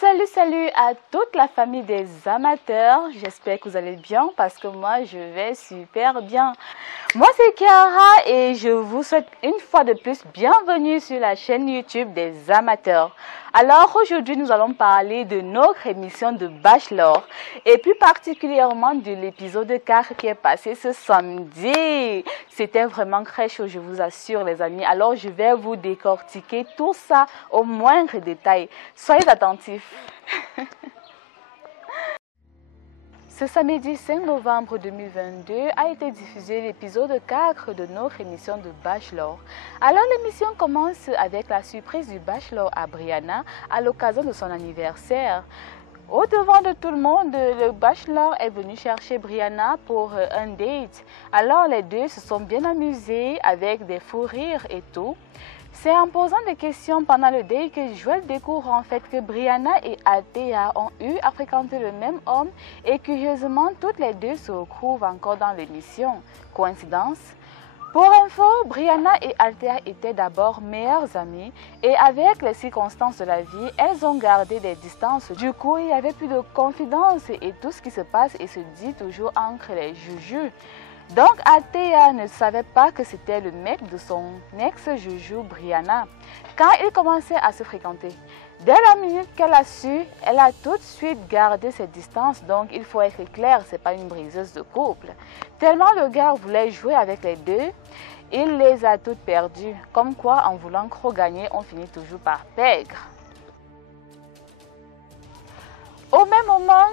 Salut à toute la famille des amateurs. J'espère que vous allez bien parce que moi je vais super bien. Moi c'est Kiara et je vous souhaite une fois de plus bienvenue sur la chaîne YouTube des amateurs. Alors aujourd'hui nous allons parler de notre émission de Bachelor et plus particulièrement de l'épisode 4 qui est passé ce samedi. C'était vraiment très chaud, je vous assure les amis. Alors je vais vous décortiquer tout ça au moindre détail. Soyez attentifs. Ce samedi 5 novembre 2022 a été diffusé l'épisode 4 de notre émission de Bachelor. Alors l'émission commence avec la surprise du Bachelor à Brianna à l'occasion de son anniversaire. Au devant de tout le monde, le Bachelor est venu chercher Brianna pour un date. Alors les deux se sont bien amusés avec des fous rires et tout. C'est en posant des questions pendant le date que Joël découvre en fait que Brianna et Althea ont eu à fréquenter le même homme et curieusement toutes les deux se retrouvent encore dans l'émission. Coïncidence? Pour info, Brianna et Althea étaient d'abord meilleures amies et avec les circonstances de la vie, elles ont gardé des distances. Du coup, il n'y avait plus de confidence et tout ce qui se passe et se dit toujours entre les joujous. Donc, Althea ne savait pas que c'était le mec de son ex-joujou Brianna quand ils commençaient à se fréquenter. Dès la minute qu'elle a su, elle a tout de suite gardé ses distances. Donc, il faut être clair, ce n'est pas une briseuse de couple. Tellement le gars voulait jouer avec les deux, il les a toutes perdues. Comme quoi, en voulant trop gagner, on finit toujours par perdre. Au même moment,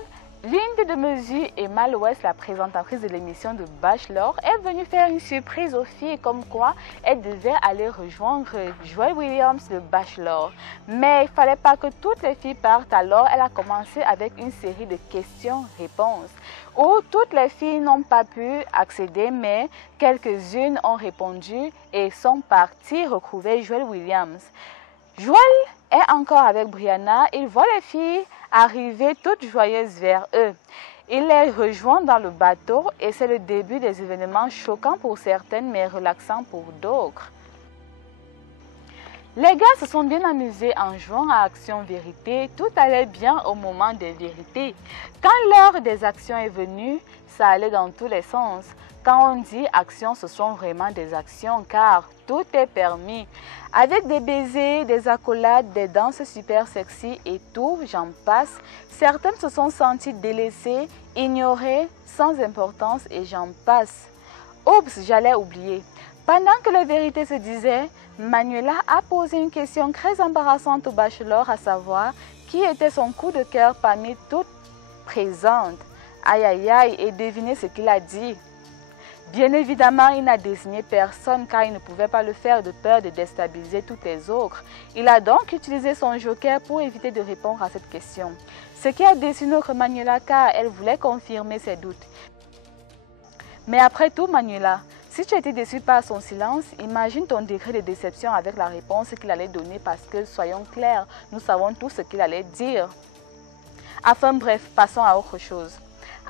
l'une de mesure, Emma Loès, la présentatrice de l'émission de Bachelor, est venue faire une surprise aux filles comme quoi elle devait aller rejoindre Joel Williams, le Bachelor. Mais il ne fallait pas que toutes les filles partent, alors elle a commencé avec une série de questions-réponses où toutes les filles n'ont pas pu accéder, mais quelques-unes ont répondu et sont parties retrouver Joel Williams. Joel est encore avec Brianna, il voit les filles arriver toutes joyeuses vers eux. Il les rejoint dans le bateau et c'est le début des événements choquants pour certaines mais relaxants pour d'autres. Les gars se sont bien amusés en jouant à Action Vérité, tout allait bien au moment des vérités. Quand l'heure des actions est venue, ça allait dans tous les sens. Quand on dit actions, ce sont vraiment des actions car tout est permis. Avec des baisers, des accolades, des danses super sexy et tout, j'en passe. Certaines se sont senties délaissées, ignorées, sans importance et j'en passe. Oups, j'allais oublier. Pendant que la vérité se disait, Manuela a posé une question très embarrassante au Bachelor, à savoir qui était son coup de cœur parmi toutes présentes. Aïe aïe aïe, et devinez ce qu'il a dit. Bien évidemment, il n'a désigné personne car il ne pouvait pas le faire de peur de déstabiliser toutes les autres. Il a donc utilisé son joker pour éviter de répondre à cette question. Ce qui a déçu notre Manuela car elle voulait confirmer ses doutes. Mais après tout, Manuela, si tu as été déçue par son silence, imagine ton degré de déception avec la réponse qu'il allait donner parce que, soyons clairs, nous savons tous ce qu'il allait dire. Enfin bref, passons à autre chose.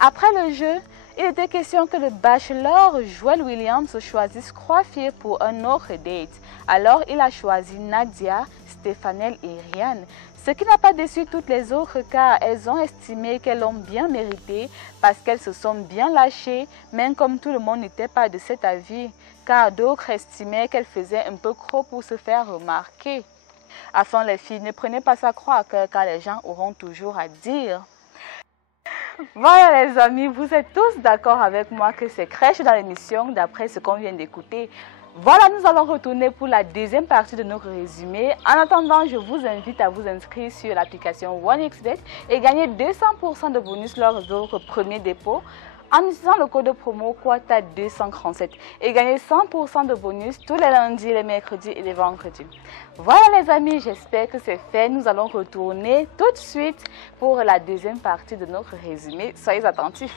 Après le jeu, il était question que le Bachelor Joel Williams choisisse 3 filles pour un autre date. Alors il a choisi Nadia, Stéphanelle et Rianne. Ce qui n'a pas déçu toutes les autres car elles ont estimé qu'elles l'ont bien mérité parce qu'elles se sont bien lâchées, même comme tout le monde n'était pas de cet avis, car d'autres estimaient qu'elles faisaient un peu trop pour se faire remarquer. Enfin les filles, ne prenez pas ça à croire car les gens auront toujours à dire. Voilà les amis, vous êtes tous d'accord avec moi que c'est crèche dans l'émission d'après ce qu'on vient d'écouter. Voilà, nous allons retourner pour la deuxième partie de notre résumé. En attendant, je vous invite à vous inscrire sur l'application OneXBet et gagner 200% de bonus lors de votre premier dépôt en utilisant le code promo QUATA237 et gagner 100% de bonus tous les lundis, les mercredis et les vendredis. Voilà les amis, j'espère que c'est fait. Nous allons retourner tout de suite pour la deuxième partie de notre résumé. Soyez attentifs.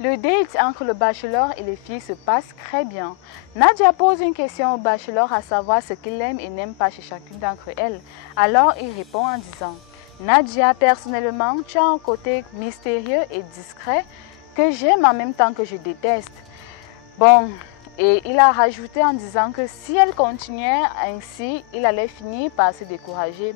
Le date entre le Bachelor et les filles se passe très bien. Nadia pose une question au Bachelor à savoir ce qu'il aime et n'aime pas chez chacune d'entre elles. Alors il répond en disant: Nadia, personnellement, tu as un côté mystérieux et discret que j'aime en même temps que je déteste. Bon, Et il a rajouté en disant que si elle continuait ainsi, il allait finir par se décourager.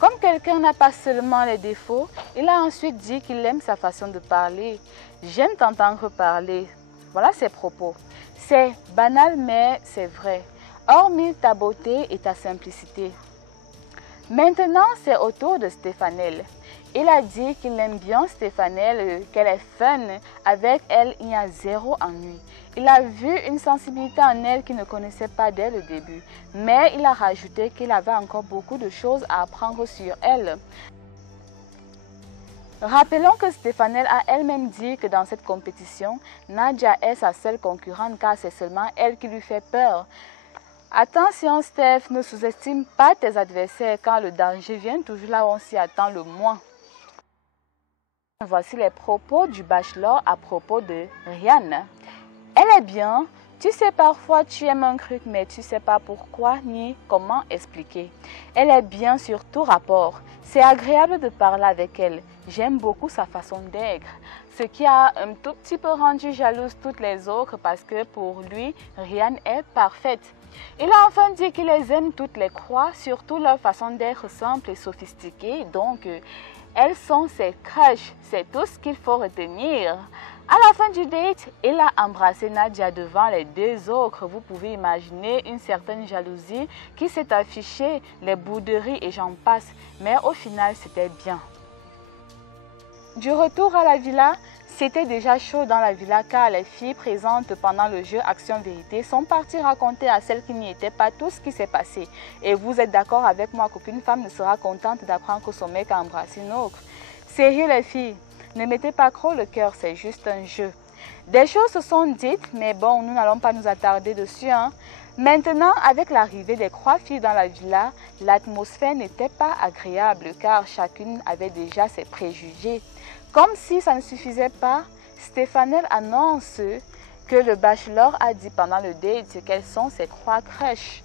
Comme quelqu'un n'a pas seulement les défauts, il a ensuite dit qu'il aime sa façon de parler. J'aime t'entendre parler. Voilà ses propos. C'est banal mais c'est vrai. Hormis ta beauté et ta simplicité. Maintenant, c'est au tour de Stéphanelle. Il a dit qu'il aime bien Stéphanelle, qu'elle est fun. Avec elle, il y a zéro ennui. Il a vu une sensibilité en elle qu'il ne connaissait pas dès le début. Mais il a rajouté qu'il avait encore beaucoup de choses à apprendre sur elle. Rappelons que Stéphanelle a elle-même dit que dans cette compétition, Nadia est sa seule concurrente car c'est seulement elle qui lui fait peur. Attention Steph, ne sous-estime pas tes adversaires car le danger vient toujours là où on s'y attend le moins. Voici les propos du bachelor à propos de Rihanna. Elle est bien, tu sais parfois tu aimes un truc mais tu sais pas pourquoi ni comment expliquer. Elle est bien sur tout rapport, c'est agréable de parler avec elle, j'aime beaucoup sa façon d'être. Ce qui a un tout petit peu rendu jalouse toutes les autres parce que pour lui, Rihanna est parfaite. Il a enfin dit qu'il les aime toutes les trois, surtout leur façon d'être simple et sophistiquée, donc elles sont ses crushs, c'est tout ce qu'il faut retenir. À la fin du date, il a embrassé Nadia devant les deux autres. Vous pouvez imaginer une certaine jalousie qui s'est affichée, les bouderies et j'en passe, mais au final c'était bien. Du retour à la villa, c'était déjà chaud dans la villa car les filles présentes pendant le jeu Action-Vérité sont parties raconter à celles qui n'y étaient pas tout ce qui s'est passé. Et vous êtes d'accord avec moi qu'aucune femme ne sera contente d'apprendre que son mec a embrassé une autre. Sérieux les filles, ne mettez pas trop le cœur, c'est juste un jeu. Des choses se sont dites, mais bon, nous n'allons pas nous attarder dessus. Maintenant, avec l'arrivée des trois filles dans la villa, l'atmosphère n'était pas agréable car chacune avait déjà ses préjugés. Comme si ça ne suffisait pas, Stéphanelle annonce que le bachelor a dit pendant le date quelles sont ses trois crushs.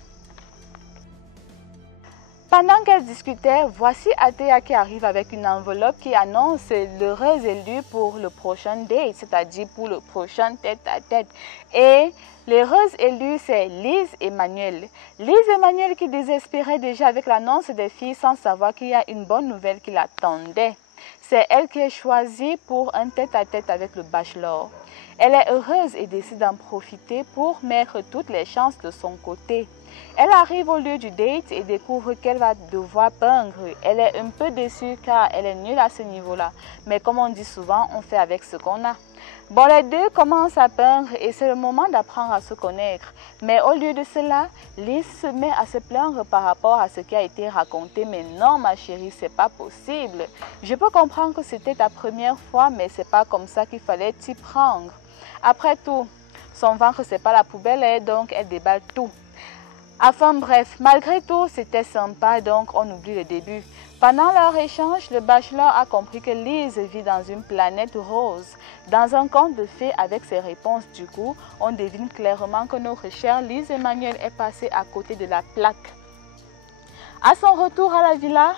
Pendant qu'elles discutaient, voici Atea qui arrive avec une enveloppe qui annonce l'heureuse élue pour le prochain date, c'est-à-dire pour le prochain tête-à-tête. Et l'heureuse élue, c'est Lise Emmanuel. Lise Emmanuel qui désespérait déjà avec l'annonce des filles sans savoir qu'il y a une bonne nouvelle qui l'attendait. C'est elle qui est choisie pour un tête-à-tête avec le bachelor. Elle est heureuse et décide d'en profiter pour mettre toutes les chances de son côté. Elle arrive au lieu du date et découvre qu'elle va devoir peindre. Elle est un peu déçue car elle est nulle à ce niveau-là. Mais comme on dit souvent, on fait avec ce qu'on a. Bon, les deux commencent à peindre et c'est le moment d'apprendre à se connaître. Mais au lieu de cela, Lise se met à se plaindre par rapport à ce qui a été raconté. Mais non, ma chérie, c'est pas possible. Je peux comprendre que c'était ta première fois, mais c'est pas comme ça qu'il fallait t'y prendre. Après tout, son ventre, c'est pas la poubelle, donc elle déballe tout. Enfin bref, malgré tout, c'était sympa, donc on oublie le début. Pendant leur échange, le bachelor a compris que Lise vit dans une planète rose. Dans un conte de fées avec ses réponses, du coup, on devine clairement que notre chère Lise Emmanuel est passée à côté de la plaque. À son retour à la villa,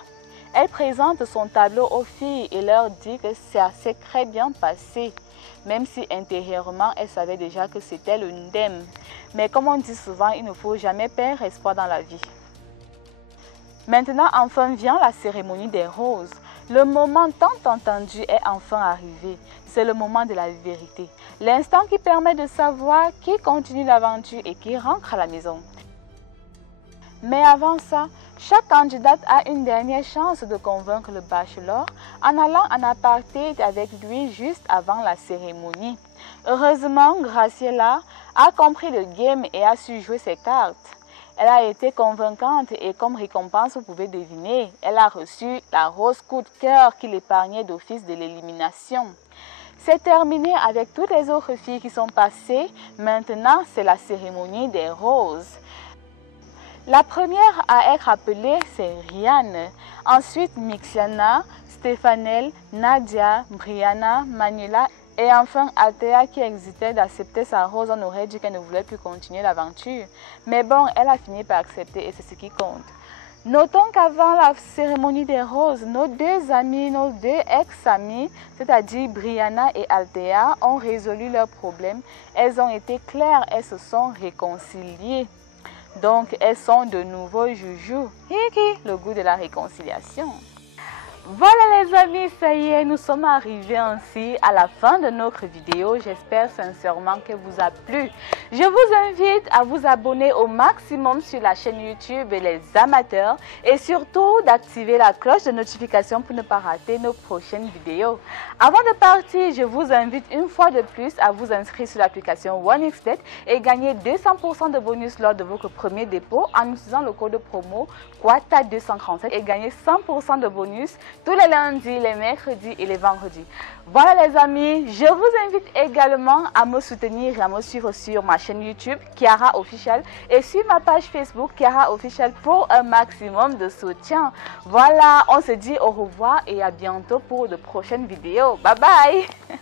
elle présente son tableau aux filles et leur dit que ça s'est très bien passé. Même si intérieurement, elle savait déjà que c'était le ndem. Mais comme on dit souvent, il ne faut jamais perdre espoir dans la vie. Maintenant, enfin vient la cérémonie des roses. Le moment tant entendu est enfin arrivé. C'est le moment de la vérité. L'instant qui permet de savoir qui continue l'aventure et qui rentre à la maison. Mais avant ça, chaque candidate a une dernière chance de convaincre le bachelor en allant en aparté avec lui juste avant la cérémonie. Heureusement, Graciela a compris le game et a su jouer ses cartes. Elle a été convaincante et comme récompense, vous pouvez deviner, elle a reçu la rose coup de cœur qui l'épargnait d'office de l'élimination. C'est terminé avec toutes les autres filles qui sont passées. Maintenant, c'est la cérémonie des roses. La première à être appelée, c'est Rihanna. Ensuite, Mixiana, Stéphanelle, Nadia, Brianna, Manuela et enfin Atea qui hésitait d'accepter sa rose. On aurait dit qu'elle ne voulait plus continuer l'aventure. Mais bon, elle a fini par accepter et c'est ce qui compte. Notons qu'avant la cérémonie des roses, nos deux amis, nos deux ex-amis, c'est-à-dire Brianna et Althea, ont résolu leurs problèmes. Elles ont été claires, elles se sont réconciliées. Donc, elles sont de nouveau joujou. Le goût de la réconciliation. Voilà les amis, ça y est, nous sommes arrivés ainsi à la fin de notre vidéo. J'espère sincèrement qu'elle vous a plu. Je vous invite à vous abonner au maximum sur la chaîne YouTube Les Amateurs et surtout d'activer la cloche de notification pour ne pas rater nos prochaines vidéos. Avant de partir, je vous invite une fois de plus à vous inscrire sur l'application OneXBet et gagner 200% de bonus lors de votre premier dépôt en utilisant le code promo QUATA237 et gagner 100% de bonus tous les lundis, les mercredis et les vendredis. Voilà les amis, je vous invite également à me soutenir et à me suivre sur ma chaîne YouTube Kiara Official et sur ma page Facebook Kiara Official pour un maximum de soutien. Voilà, on se dit au revoir et à bientôt pour de prochaines vidéos. Bye bye.